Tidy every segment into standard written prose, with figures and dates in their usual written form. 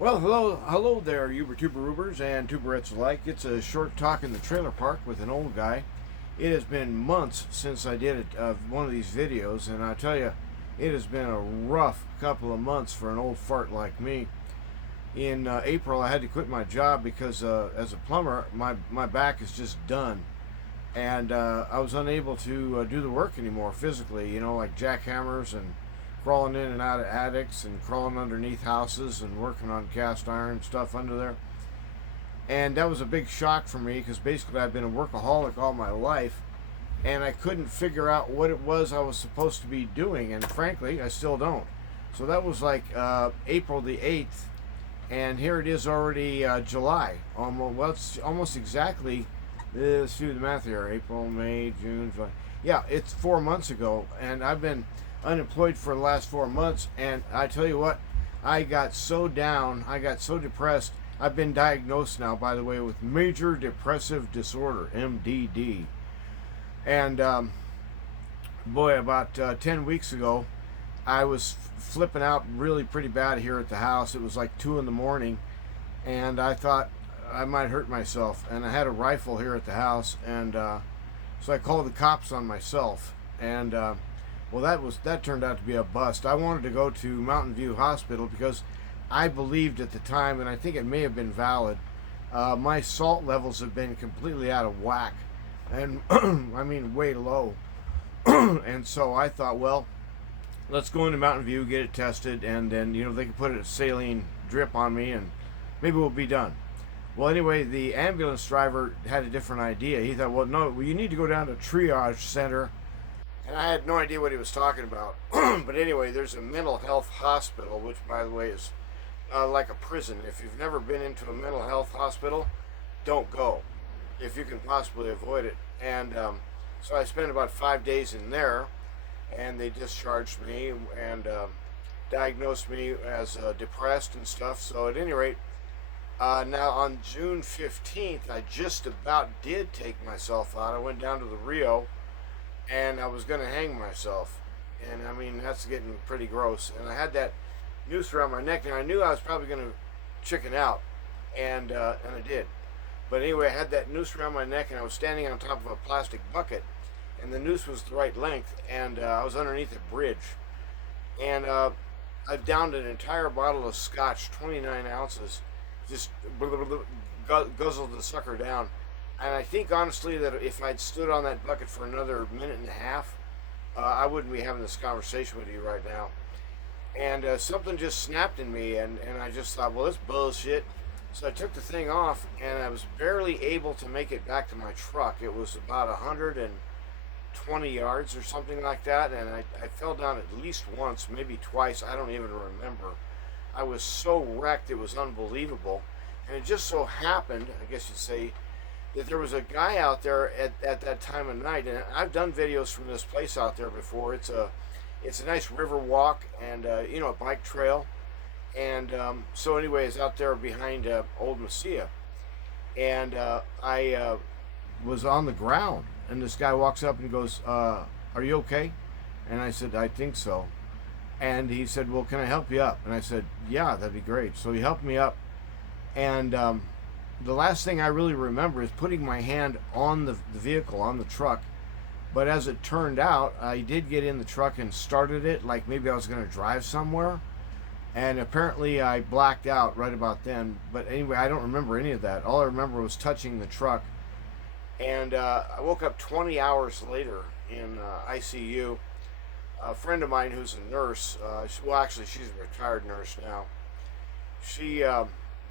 Well, hello there, Uber-Tuber-Ubers and tuberettes alike. It's a short talk in the trailer park with an old guy. It has been months since I did one of these videos, and I tell you, it has been a rough couple of months for an old fart like me. In April, I had to quit my job because as a plumber, my back is just done, and I was unable to do the work anymore physically. Like jackhammers and crawling in and out of attics and crawling underneath houses and working on cast iron stuff under there. And that was a big shock for me because basically I've been a workaholic all my life and I couldn't figure out what it was I was supposed to be doing, and frankly I still don't. So that was like April the 8th, and here it is already July. It's almost exactly, let's do the math here, April, May, June, July. Yeah, it's 4 months ago, and I've been unemployed for the last 4 months, and I tell you what, I got so down, I got so depressed. I've been diagnosed now, by the way, with major depressive disorder, MDD. And boy, about 10 weeks ago, I was flipping out really pretty bad here at the house. It was like 2 in the morning, and I thought I might hurt myself, and I had a rifle here at the house, and so I called the cops on myself, and well, that turned out to be a bust. I wanted to go to Mountain View Hospital because I believed at the time, and I think it may have been valid, my salt levels have been completely out of whack, and I mean way low. And so I thought, well, let's go into Mountain View, get it tested, and then they can put a saline drip on me, and maybe we'll be done. Well, anyway, the ambulance driver had a different idea. He thought, well, you need to go down to triage center. And I had no idea what he was talking about. But anyway, there's a mental health hospital, which, by the way, is like a prison. If you've never been into a mental health hospital, don't go if you can possibly avoid it. And so I spent about 5 days in there, and they discharged me and diagnosed me as depressed and stuff. So at any rate, now on June 15th, I just about did take myself out. I went down to the Rio, and I was going to hang myself. And I mean, that's getting pretty gross. And I had that noose around my neck, and I knew I was probably going to chicken out, and I did. But anyway, I had that noose around my neck, and I was standing on top of a plastic bucket, and the noose was the right length, and I was underneath a bridge. And I downed an entire bottle of scotch, 29 ounces, just guzzled the sucker down. And I think honestly that if I'd stood on that bucket for another minute and a half, I wouldn't be having this conversation with you right now. And something just snapped in me, and I just thought, well, this bullshit. So I took the thing off, and I was barely able to make it back to my truck. It was about 120 yards or something like that, and I fell down at least once, maybe twice. I don't even remember. I was so wrecked, it was unbelievable. And it just so happened, I guess you'd say, that there was a guy out there at that time of night, and I've done videos from this place out there before. It's a nice river walk, and a bike trail, and so anyway, it's out there behind Old Mesilla, and I was on the ground, and this guy walks up and he goes, "Are you okay?" And I said, "I think so." And he said, "Well, can I help you up?" And I said, "Yeah, that'd be great." So he helped me up, and the last thing I really remember is putting my hand on the vehicle, on the truck. But as it turned out, I did get in the truck and started it like maybe I was going to drive somewhere. And apparently I blacked out right about then. But anyway, I don't remember any of that. All I remember was touching the truck. And I woke up 20 hours later in ICU. A friend of mine who's a nurse, well, actually, she's a retired nurse now. She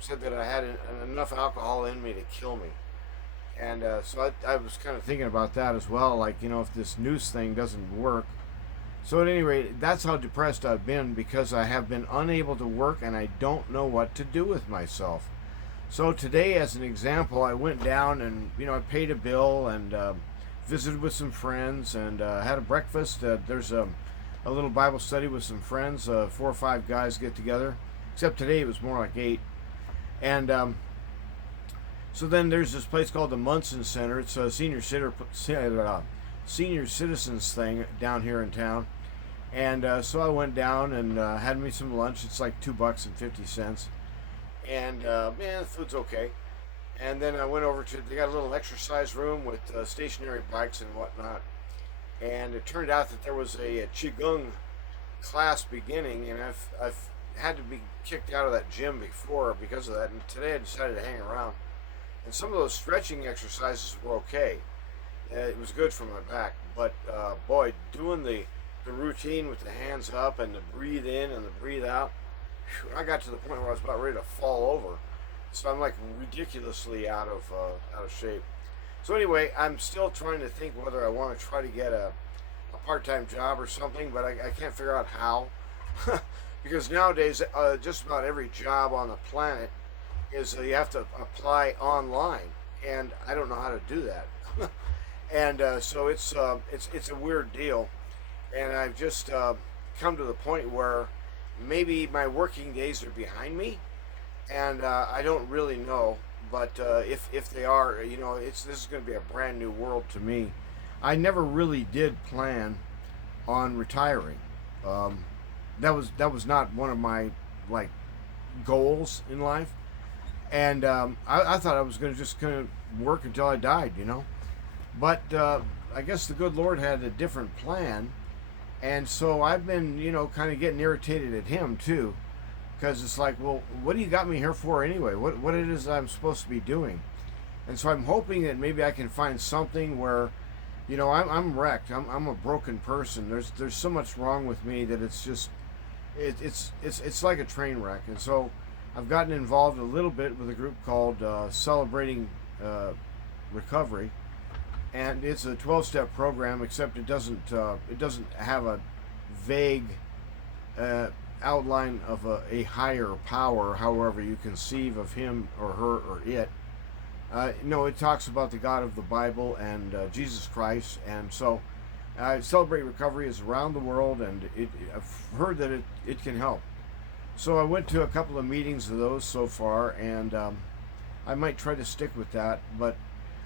said that I had enough alcohol in me to kill me. And so I was kind of thinking about that as well, like, if this noose thing doesn't work. So at any rate, that's how depressed I've been, because I have been unable to work and I don't know what to do with myself. So today, as an example, I went down and, I paid a bill and visited with some friends and had a breakfast. There's a little Bible study with some friends, 4 or 5 guys get together, except today it was more like 8. And so then there's this place called the Munson Center. It's a senior citizens thing down here in town. And so I went down and had me some lunch. It's like $2.50. and man, the food's okay. And then I went over to, they got a little exercise room with stationary bikes and whatnot. And it turned out that there was a Qigong class beginning, and I've had to be kicked out of that gym before because of that. And today I decided to hang around. And some of those stretching exercises were okay. It was good for my back. But boy, doing the routine with the hands up and the breathe in and the breathe out, whew, I got to the point where I was about ready to fall over. So I'm like ridiculously out of shape. So anyway, I'm still trying to think whether I want to try to get a part-time job or something, but I can't figure out how. Because nowadays, just about every job on the planet is you have to apply online, and I don't know how to do that. And so it's a weird deal, and I've just come to the point where maybe my working days are behind me, and I don't really know. But if they are, this is going to be a brand new world to me. I never really did plan on retiring. Um, that was not one of my like goals in life, and I thought I was going to just kind of work until I died. But I guess the good Lord had a different plan, and so I've been kind of getting irritated at Him too, because it's like, well, what do you got me here for anyway? What it is I'm supposed to be doing? And so I'm hoping that maybe I can find something where, I'm wrecked. I'm a broken person. There's so much wrong with me that it's just it's like a train wreck. And so I've gotten involved a little bit with a group called Celebrating Recovery, and it's a 12-step program. Except it doesn't have a vague outline of a higher power, however you conceive of him or her or it. No, it talks about the God of the Bible and Jesus Christ, and so Celebrate Recovery is around the world, and I've heard that it can help. So I went to a couple of meetings of those so far, and I might try to stick with that. But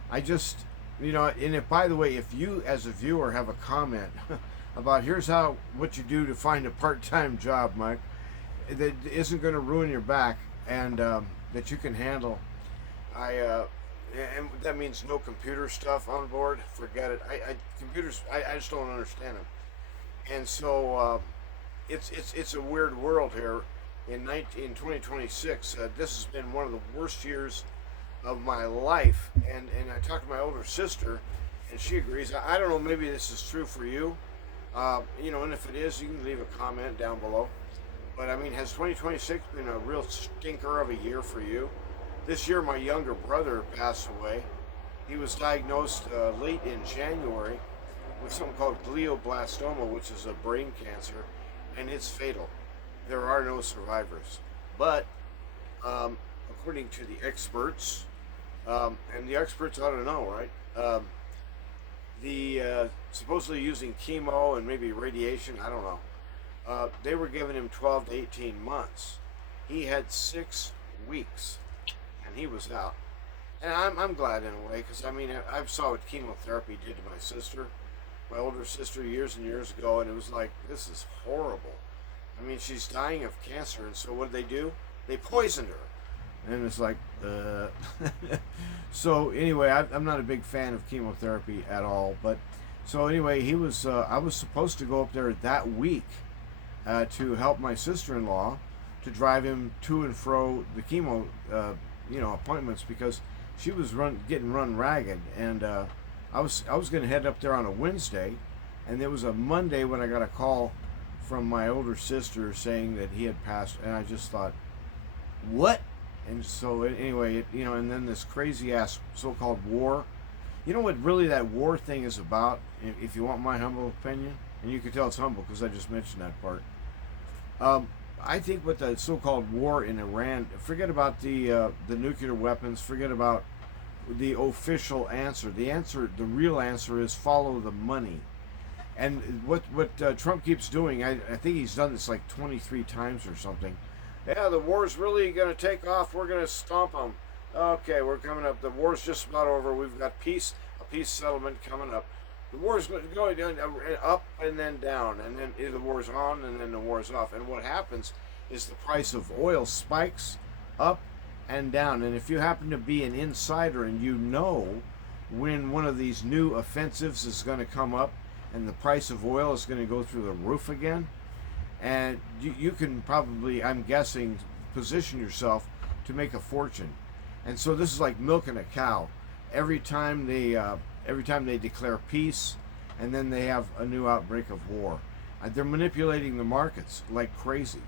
I just, and if, by the way, if you as a viewer have a comment about here's what you do to find a part-time job, Mike, that isn't going to ruin your back, and that you can handle. And that means no computer stuff on board. Forget it. Computers. I just don't understand them. And so it's a weird world here. In 2026, this has been one of the worst years of my life. And I talked to my older sister, and she agrees. I don't know. Maybe this is true for you. And if it is, you can leave a comment down below. But I mean, has 2026 been a real stinker of a year for you? This year, my younger brother passed away. He was diagnosed late in January with something called glioblastoma, which is a brain cancer, and it's fatal. There are no survivors. But according to the experts, and the experts ought to know, right? The supposedly using chemo and maybe radiation, I don't know. They were giving him 12 to 18 months. He had 6 weeks. And he was out. And I'm glad in a way, because I mean, I saw what chemotherapy did to my sister, my older sister, years and years ago, and it was like, this is horrible. I mean, she's dying of cancer, and so what did they do? They poisoned her. And it's like, So anyway, I'm not a big fan of chemotherapy at all, but so anyway, I was supposed to go up there that week to help my sister-in-law to drive him to and fro the chemo appointments, because she was getting run ragged, and I was going to head up there on a Wednesday, and there was a Monday when I got a call from my older sister saying that he had passed, and I just thought, what? And so anyway, and then this crazy ass so-called war. You know what really that war thing is about? If you want my humble opinion, and you can tell it's humble because I just mentioned that part. I think with the so-called war in Iran, forget about the nuclear weapons. Forget about the official answer. The real answer is follow the money. And what Trump keeps doing, I think he's done this like 23 times or something. Yeah, the war's really going to take off. We're going to stomp them. Okay, we're coming up. The war's just about over. We've got a peace settlement coming up. The war's going up and then down, and then the war's on and then the war's off. And what happens is the price of oil spikes, up and down. And if you happen to be an insider and you know when one of these new offensives is going to come up and the price of oil is going to go through the roof again, and you can probably, I'm guessing, position yourself to make a fortune. And so this is like milking a cow. Every time they declare peace, and then they have a new outbreak of war. They're manipulating the markets like crazy.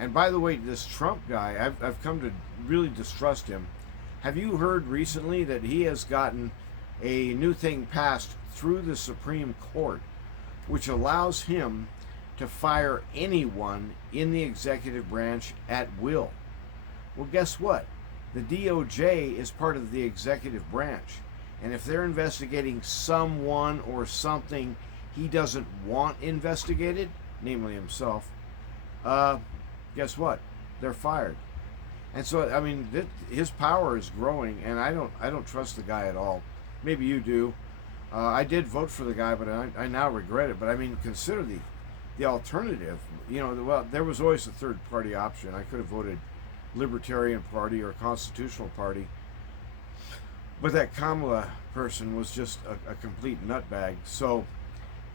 And by the way, this Trump guy, I've come to really distrust him. Have you heard recently that he has gotten a new thing passed through the Supreme Court, which allows him to fire anyone in the executive branch at will? Well, guess what? The DOJ is part of the executive branch. And if they're investigating someone or something he doesn't want investigated, namely himself, guess what? They're fired. And so, I mean, his power is growing, and I don't trust the guy at all. Maybe you do. I did vote for the guy, but I now regret it. But I mean, consider the alternative. You know, well, there was always a third party option. I could have voted Libertarian Party or Constitutional Party, but that Kamala person was just a complete nutbag. So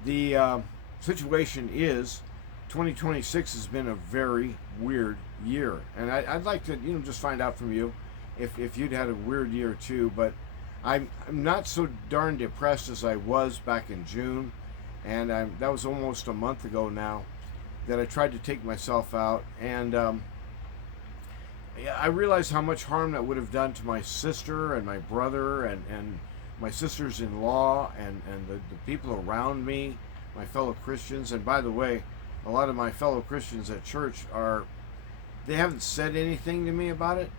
the situation is 2026 has been a very weird year, and I'd like to just find out from you if you'd had a weird year too. But I'm not so darn depressed as I was back in June, and that was almost a month ago now that I tried to take myself out, and I realized how much harm that would have done to my sister and my brother and my sisters-in-law and the people around me, my fellow Christians. And by the way, a lot of my fellow Christians at church they haven't said anything to me about it,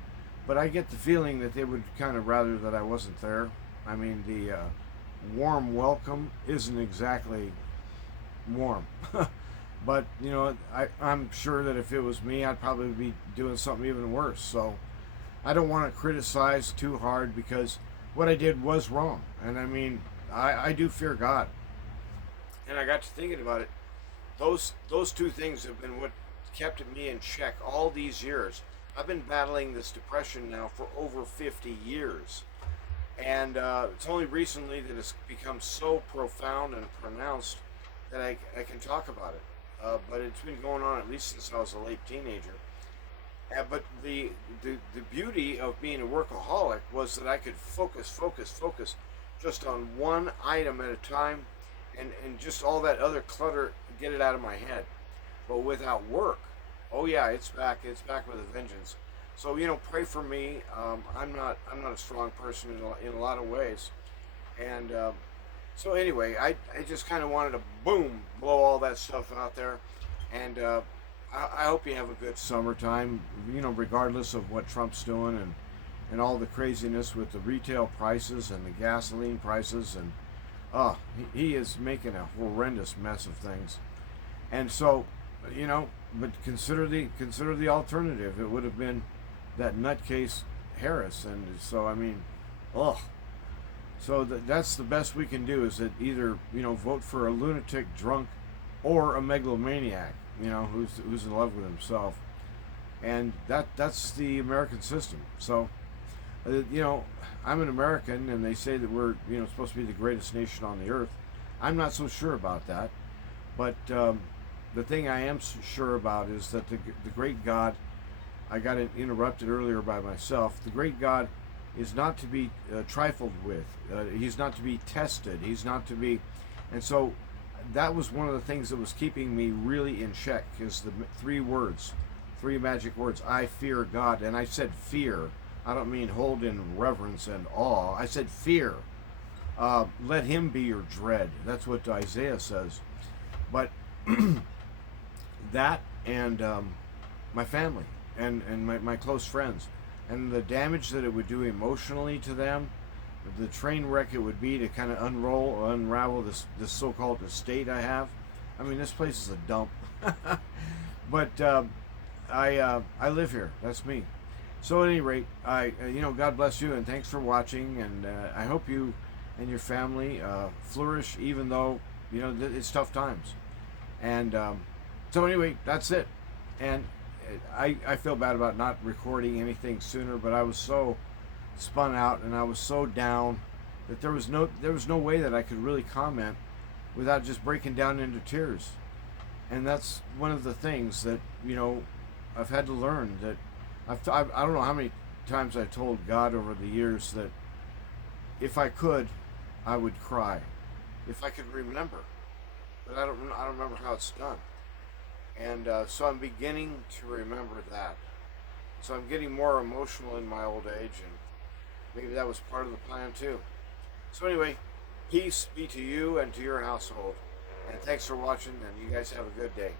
but I get the feeling that they would kind of rather that I wasn't there. I mean, the warm welcome isn't exactly warm. But, I'm sure that if it was me, I'd probably be doing something even worse. So I don't want to criticize too hard, because what I did was wrong. And I mean, I do fear God. And I got to thinking about it. Those two things have been what kept me in check all these years. I've been battling this depression now for over 50 years. And it's only recently that it's become so profound and pronounced that I can talk about it. But it's been going on at least since I was a late teenager. But the beauty of being a workaholic was that I could focus just on one item at a time, and just all that other clutter, get it out of my head. But without work, oh yeah, it's back with a vengeance. So pray for me. I'm not a strong person in a lot of ways, and so anyway, I just kind of wanted to blow all that stuff out there, and I hope you have a good summertime, regardless of what Trump's doing and all the craziness with the retail prices and the gasoline prices, and he is making a horrendous mess of things. And so, but consider the alternative. It would have been that nutcase Harris, and so I mean, So that's the best we can do, is that either vote for a lunatic drunk or a megalomaniac, who's in love with himself, and that's the American system. So I'm an American, and they say that we're supposed to be the greatest nation on the earth. I'm not so sure about that, but the thing I am sure about is that the great God, I got interrupted earlier by myself. The great God is not to be trifled with. He's not to be tested. He's not to be, and so that was one of the things that was keeping me really in check, is the three magic words. I fear God. And I said fear. I don't mean hold in reverence and awe. I said fear. Let him be your dread. That's what Isaiah says. But that and my family and my close friends, and the damage that it would do emotionally to them, the train wreck it would be to kind of unravel this so-called estate I have. I mean, this place is a dump. But I live here. That's me. So at any rate, God bless you, and thanks for watching, and I hope you and your family flourish, even though it's tough times. And so anyway, that's it. And I feel bad about not recording anything sooner, but I was so spun out and I was so down that there was no way that I could really comment without just breaking down into tears. And that's one of the things that, I've had to learn, that I don't know how many times I told God over the years that if I could, I would cry, if I could remember, but I don't remember how it's done. And so I'm beginning to remember that. So I'm getting more emotional in my old age, and maybe that was part of the plan too. So anyway, peace be to you and to your household. And thanks for watching, and you guys have a good day.